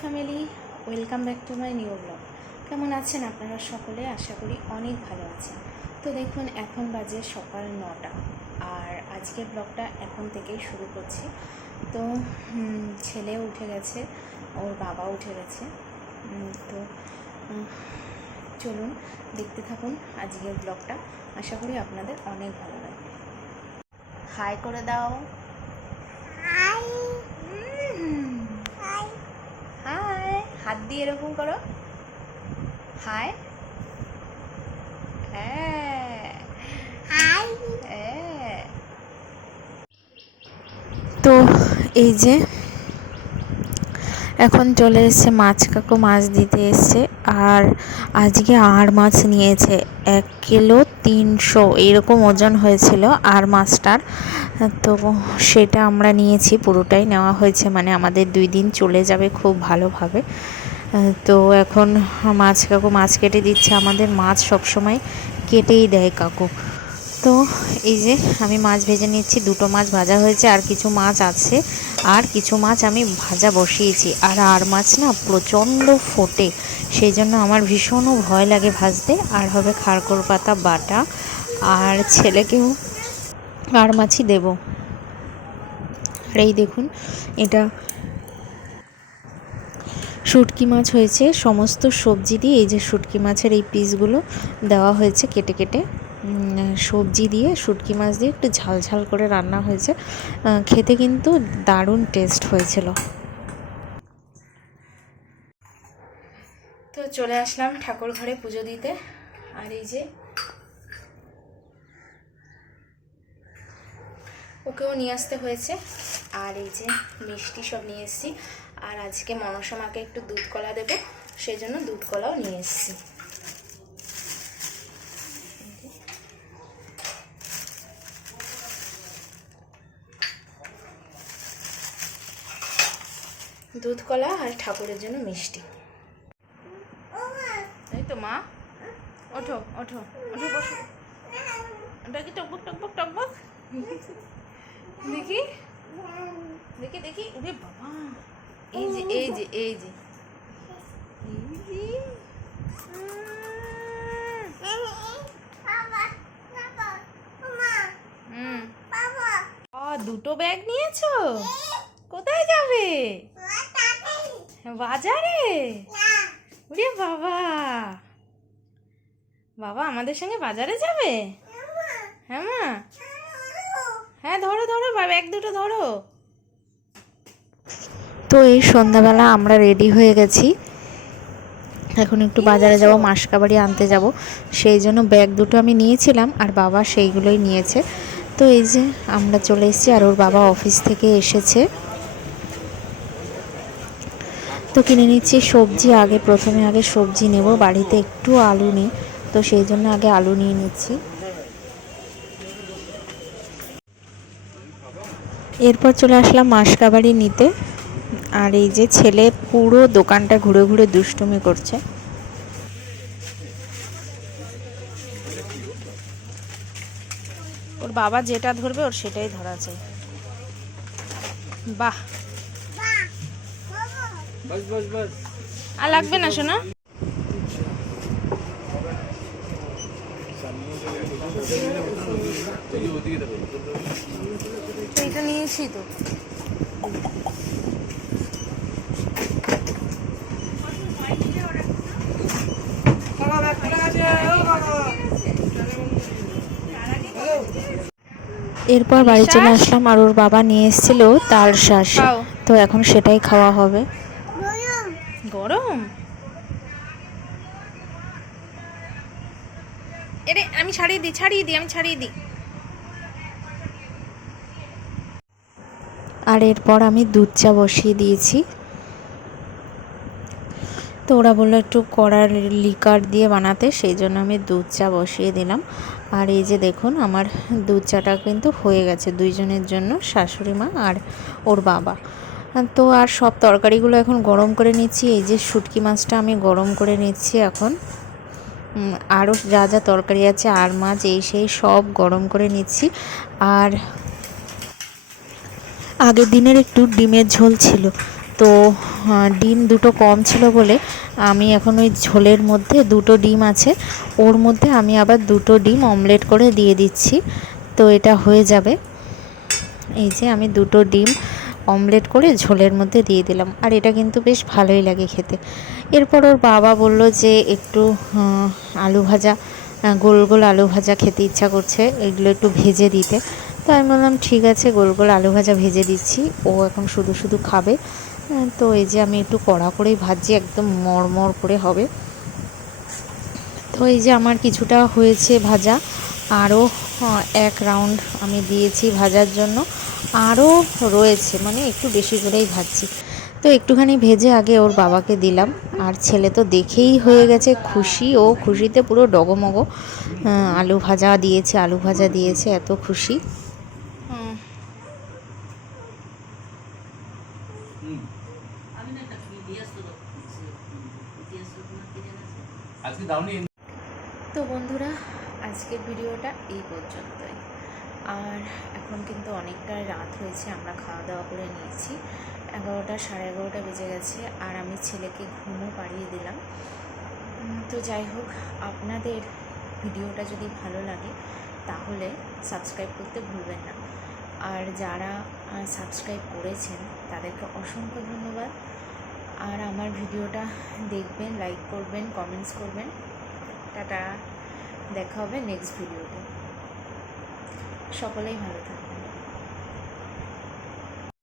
Family welcome back to my new blog কেমন আছেন আপনারা সকলে? আশা করি অনেক ভালো আছেন। তো দেখুন, এখন বাজে সকাল নটা। আর আজকের ব্লগটা এখন থেকেই শুরু করছি। তো ছেলে উঠে গেছে, ওর বাবা উঠে গেছে। তো চলুন, দেখতে থাকুন আজকের ব্লগটা আশা করি আপনাদের অনেক ভালো লাগবে। হাই করে দাও। উম। হাই হাত দিয়ে এরকম করো। হাই। তো এই যে এখন চলে এসছে মাছ কাকু মাছ দিতে এসছে। আর আজকে আর মাছ নিয়েছে এক কিলো তিনশো, এরকম ওজন হয়েছিল আর মাছটার। তো সেটা আমরা নিয়েছি, পুরোটাই নেওয়া হয়েছে মানে আমাদের দুই দিন চলে যাবে খুব ভালোভাবে। তো এখন মাছ কাকু মাছ কেটে দিচ্ছে, আমাদের মাছ সবসময় কেটেই দেয় কাকু। তো এই যে আমি মাছ ভেজে নিচ্ছি, দুটো মাছ ভাজা হয়েছে, আর কিছু মাছ আছে। আর কিছু মাছ আমি ভাজা বসিয়েছি। আর আর মাছ না প্রচণ্ড ফোটে, সেই জন্য আমার ভীষণও ভয় লাগে ভাজতে। আর হবে খারকোল পাতা, বাটা, আর ছেলেকেও আর মাছই দেবো। আর এই দেখুন, এটা শুটকি মাছ হয়েছে। সমস্ত সবজি দিয়ে এই যে শুটকি মাছের এই পিসগুলো দেওয়া হয়েছে কেটে কেটে। সবজি দিয়ে, শুটকি মাছ দিয়ে একটু ঝাল ঝাল করে রান্না হয়েছে। খেতে কিন্তু দারুণ টেস্ট হয়েছিল। তো চলে আসলাম ঠাকুর ঘরে পুজো দিতে। আর এই যে ওকেও নিয়ে আসতে হয়েছে। আর এই যে মিষ্টি সব নিয়ে এসেছি। আর আজকে মনসা মাকে একটু দুধ কলা দেবো, সেই জন্য দুধ কলাও নিয়ে এসেছি। দুধ কলা আর ঠাকুরের জন্য মিষ্টি। এই তো মা। ওঠো ওঠো ওঠো বসো। ওটা কি টকবক টকবক টকবক। দেখি। দেখি দেখি। ওরে বাবা। এই যে এই যে এই যে। হুম। আ, দুটো ব্যাগ নিয়েছো? কোথায় যাবে? বাজারে? ওরে বাবা। বাবা আমাদের সঙ্গে বাজারে যাবে? হ্যাঁ মা। হ্যাঁ ধরো ধরো বা- ব্যাগ দুটো ধরো। তো এই সন্ধ্যাবেলা আমরা রেডি হয়ে গেছি। এখন একটু বাজারে যাব মাসকাবাড়ি আনতে যাব। সেই জন্য ব্যাগ দুটো আমি নিয়েছিলাম আর বাবা সেইগুলোই নিয়েছে। তো এই যে আমরা চলে এসেছি আর ওর বাবা অফিস থেকে এসেছে। তো কিনে নিচ্ছি। সবজি আগে প্রথমে আগে সবজি নেব। বাড়িতে একটু আলু নেই, তো সেই জন্য আগে আলু নিয়ে নিচ্ছি। এরপর চলে আসলাম মাসকাবাড়ি নিতে। আর এই যে ছেলে পুরো দোকানটা ঘুরে ঘুরে দুষ্টুমি করছে। ওর বাবা যেটা ধরবে ওর সেটাই ধরা চাই বাহ! আর লাগবে না শোনা এইটা নিয়েছি তো। এরপর বাড়ি চলে আসলাম আর ওর বাবা নিয়ে এসেছিল তাল শ্বাস। তো এখন সেটাই খাওয়া হবে। গরম? এরে, আমি ছাড়িয়ে দিই ছাড়িয়ে দিই, আমি ছাড়িয়ে দিই। আর এরপর আমি দুধ চা বসিয়ে দিয়েছি। তো ওরা বলল একটু কড়ার লিকার দিয়ে বানাতে, সেই জন্য আমি দুধ চা বসিয়ে দিলাম। আর এই যে দেখুন, আমার দুধ চাটা কিন্তু হয়ে গেছে দুইজনের জন্য, শাশুড়ি মা আর ওর বাবা। তো আর সব তরকারিগুলো এখন গরম করে নিচ্ছি। এই যে শুটকি মাছটা আমি গরম করে নিচ্ছি এখন। আরও যা যা তরকারি আছে, আর মাছ, এই সেই সব গরম করে নিচ্ছি। আর আগের দিনের একটু ডিমের ঝোল ছিল। তো ডিম দুটো কম ছিল বলে আমি এখন ওই ঝোলের মধ্যে দুটো ডিম আছে। ওর মধ্যে আমি আবার দুটো ডিম অমলেট করে দিয়ে দিচ্ছি। তো এটা হয়ে যাবে। এই যে আমি দুটো ডিম অমলেট করে ঝোলের মধ্যে দিয়ে দিলাম। আর এটা কিন্তু বেশ ভালোই লাগে খেতে। এরপর ওর বাবা বলল যে একটু আলু ভাজা গোল গোল আলু ভাজা খেতে ইচ্ছা করছে, এগুলো একটু ভেজে দিতে। তো আমি বললাম, ঠিক আছে, গোল গোল আলু ভাজা ভেজে দিচ্ছি, ও এখন শুধু শুধু খাবে। তো এই যে আমি একটু কড়া করেই ভাজছি, একদম মরমর করে হবে। তো এই যে আমার কিছুটা হয়েছে ভাজা, আরও এক রাউন্ড আমি দিয়েছি ভাজার জন্য। আরও রয়েছে মানে একটু বেশি করেই ভাজছি। তো একটুখানি ভেজে আগে ওর বাবাকে দিলাম। আর ছেলে তো দেখেই হয়ে গেছে খুশি। ও খুশিতে পুরো ডগমগ। আলু ভাজা দিয়েছে আলু ভাজা দিয়েছে এত খুশি। হুম, আজকে দাওনি। তো বন্ধুরা আজকের ভিডিওটা এই পর্যন্তই। আর এখন কিন্তু অনেকটা রাত হয়েছে, আমরা খাওয়া দাওয়া করে নিয়েছি। এগারোটা, সাড়ে এগারোটা বেজে গেছে আর আমি ছেলেকে ঘুমও পাড়িয়ে দিলাম। তো যাই হোক, আপনাদের ভিডিওটা যদি ভালো লাগে, তাহলে সাবস্ক্রাইব করতে ভুলবেন না। আর যারা সাবস্ক্রাইব করেছেন, তাদেরকে অসংখ্য ধন্যবাদ। আর আমার ভিডিওটা দেখবেন, লাইক করবেন, কমেন্টস করবেন। টাটা, দেখা হবে নেক্সট ভিডিওতে। সকলেই ভালো থাকবেন।